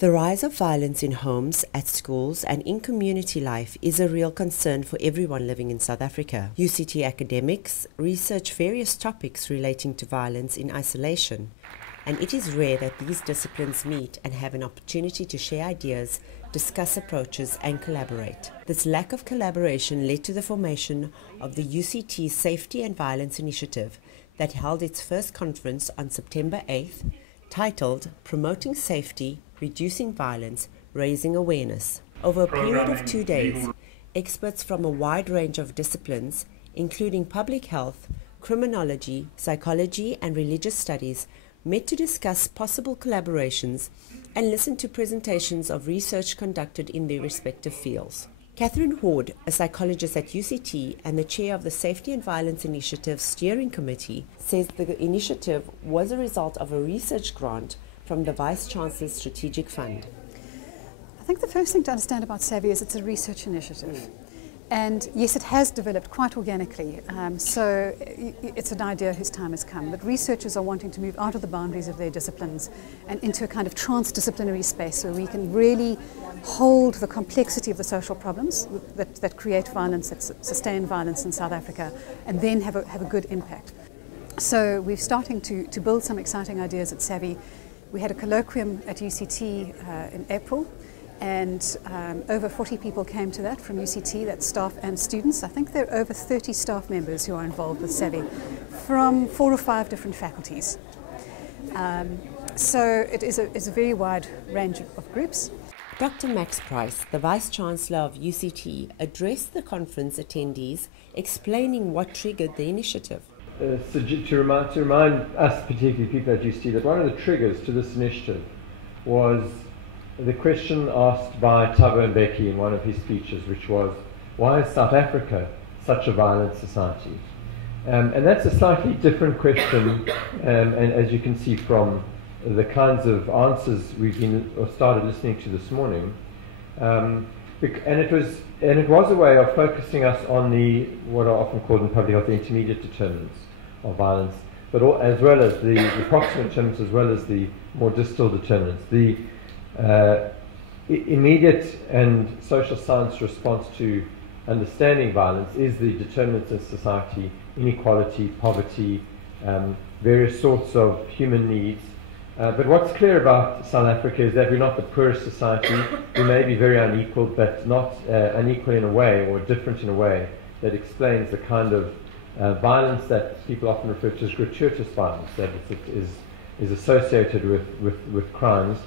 The rise of violence in homes, at schools and in community life is a real concern for everyone living in South Africa. UCT academics research various topics relating to violence in isolation, and it is rare that these disciplines meet and have an opportunity to share ideas, discuss approaches and collaborate. This lack of collaboration led to the formation of the UCT Safety and Violence Initiative that held its first conference on September 8th, titled Promoting Safety, Reducing Violence, Raising Awareness. Over a period of 2 days, experts from a wide range of disciplines, including public health, criminology, psychology and religious studies, met to discuss possible collaborations and listen to presentations of research conducted in their respective fields. Catherine Hord, a psychologist at UCT and the chair of the Safety and Violence Initiative Steering Committee, says the initiative was a result of a research grant from the Vice-Chancellor's Strategic Fund. I think the first thing to understand about SaVI is it's a research initiative. And yes, it has developed quite organically, so it's an idea whose time has come. But researchers are wanting to move out of the boundaries of their disciplines and into a kind of transdisciplinary space where we can really hold the complexity of the social problems that create violence, that sustain violence in South Africa, and then have a good impact. So we're starting to build some exciting ideas at SaVI. We had a colloquium at UCT in April, and over 40 people came to that from UCT, that's staff and students. I think there are over 30 staff members who are involved with SaVI from 4 or 5 different faculties. So it is a very wide range of groups. Dr. Max Price, the Vice-Chancellor of UCT, addressed the conference attendees explaining what triggered the initiative. To remind us, particularly people at UCT, that one of the triggers to this initiative was the question asked by Thabo Mbeki in one of his speeches, which was, why is South Africa such a violent society? And that's a slightly different question, and as you can see from the kinds of answers we've started listening to this morning, and it was a way of focusing us on what are often called in public health the intermediate determinants of violence, but as well as the proximate determinants, as well as the more distal determinants. The immediate and social science response to understanding violence is the determinants of society: inequality, poverty, various sorts of human needs. But what's clear about South Africa is that we're not the poorest society. We may be very unequal, but not unequal in a way, or different in a way, that explains the kind of violence that people often refer to as gratuitous violence, that is associated with crimes.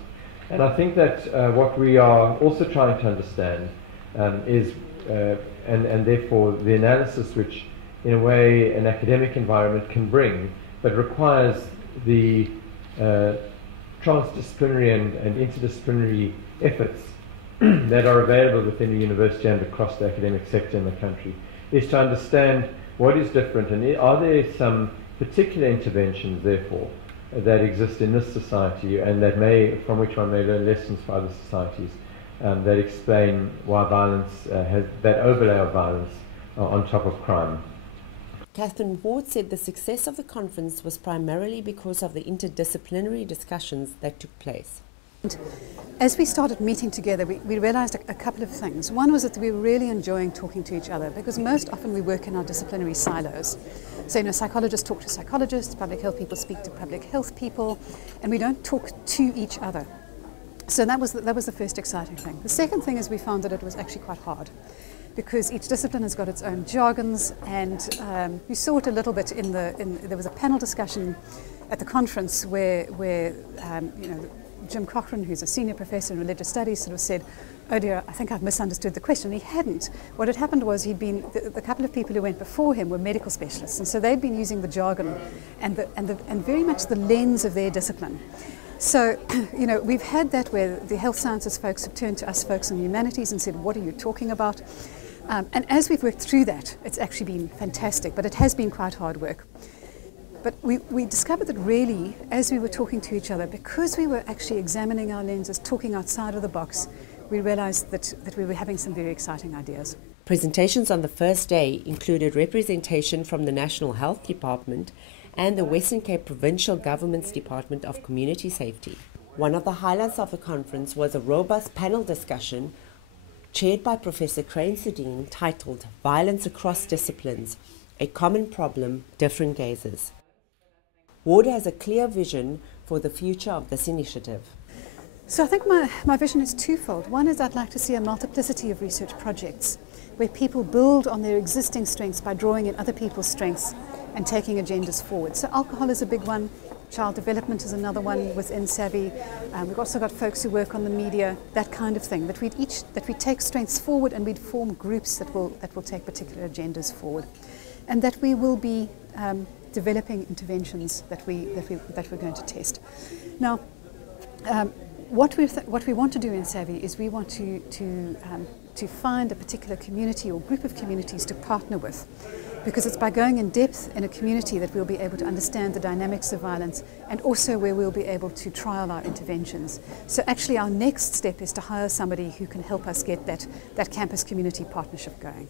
And I think that what we are also trying to understand is, and therefore the analysis which in a way an academic environment can bring, but requires the transdisciplinary and interdisciplinary efforts that are available within the university and across the academic sector in the country, is to understand what is different, and are there some particular interventions therefore that exist in this society and from which one may learn lessons for other societies that explain why violence has that overlay of violence on top of crime. Catherine Hord said the success of the conference was primarily because of the interdisciplinary discussions that took place. As we started meeting together, we realized a couple of things. One was that we were really enjoying talking to each other, because most often we work in our disciplinary silos. So, psychologists talk to psychologists, public health people speak to public health people, and we don't talk to each other. So that was the first exciting thing. The second thing is we found that it was actually quite hard, because each discipline has got its own jargons, and you saw it a little bit there was a panel discussion at the conference where Jim Cochran, who's a senior professor in religious studies, sort of said, "Oh dear, I think I've misunderstood the question." And he hadn't. What had happened was the couple of people who went before him were medical specialists, and so they'd been using the jargon and very much the lens of their discipline. So, we've had that where the health sciences folks have turned to us folks in the humanities and said, "What are you talking about?" And as we've worked through that, it's actually been fantastic, but it has been quite hard work. But we discovered that really, as we were talking to each other, because we were actually examining our lenses, talking outside of the box, we realized that we were having some very exciting ideas. Presentations on the first day included representation from the National Health Department and the Western Cape Provincial Government's Department of Community Safety. One of the highlights of the conference was a robust panel discussion chaired by Professor Crane Sudine titled Violence Across Disciplines, A Common Problem, Different Gazes. Ward has a clear vision for the future of this initiative. So I think my vision is twofold. One is I'd like to see a multiplicity of research projects where people build on their existing strengths by drawing in other people's strengths and taking agendas forward. So alcohol is a big one. Child development is another one within SaVI. We've also got folks who work on the media, that kind of thing. That we take strengths forward and we'd form groups that will take particular agendas forward, and that we will be developing interventions that we're going to test. Now, what we want to do in SaVI is we want to find a particular community or group of communities to partner with, because it's by going in depth in a community that we'll be able to understand the dynamics of violence, and also where we'll be able to trial our interventions. So actually our next step is to hire somebody who can help us get that campus community partnership going.